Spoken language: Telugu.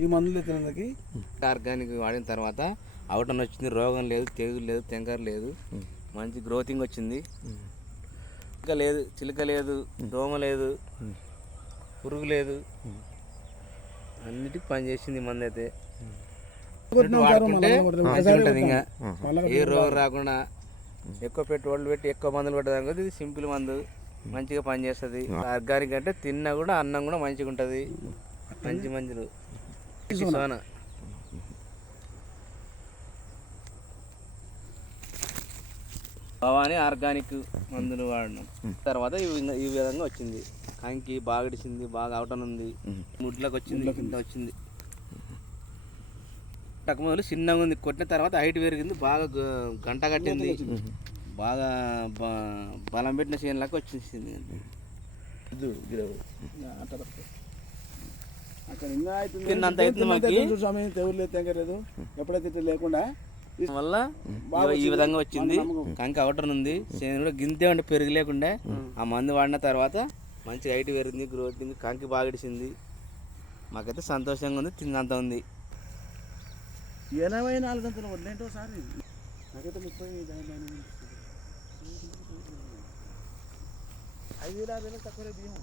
ఈ మందులు తినడానికి ఆర్గానిక్ వాడిన తర్వాత అవుటన్ వచ్చింది, రోగం లేదు, తెగులు లేదు, తెంకర లేదు, మంచి గ్రోతింగ్ వచ్చింది. ఇంకా లేదు, చిలుక లేదు, దోమ లేదు, పురుగు లేదు, అన్నిటికి పని చేసింది మంది అయితే. వాడుకుంటే మంచిగా ఉంటుంది. ఇంకా ఏ రోగం రాకుండా ఎక్కువ పెట్టుబడులు పెట్టి ఎక్కువ మందులు పెట్టడానికి ఇది సింపుల్ మందు, మంచిగా పనిచేస్తుంది. ఆర్గానిక్ అంటే తిన్నా కూడా అన్నం కూడా మంచిగా ఉంటుంది. మంచి మందులు సోనా భవానీ ఆర్గానిక్ మందులు వాడినాం. తర్వాత ఈ విధంగా వచ్చింది. కంకి బాగా ఇడిచింది, బాగా అవటం ఉంది, ముడ్లకు వచ్చింది, ఇంత వచ్చింది. టక్ మొదలు చిన్నగా ఉంది, కొట్టిన తర్వాత హైట్ పెరిగింది, బాగా గంట కట్టింది, బాగా బలం పెట్టిన చేనులకు వచ్చేసింది. తిన్నంత అవుతుంది మాకు. ఎప్పుడైతే లేకుండా వల్ల ఈ విధంగా వచ్చింది. కంకి అవటం ఉంది, చేను కూడా గింతే ఉంటే పెరుగు లేకుండా ఆ మందు వాడిన తర్వాత మంచి హైట్ పెరిగింది, గ్రోతింగ్, కంకి బాగా ఇడిచింది. మాకైతే సంతోషంగా ఉంది, తిన్నంత ఉంది. 84 గంటలు వడ్లేంటో సారి నాకైతే 30 5,000 6,000 తక్కువ బియ్యం.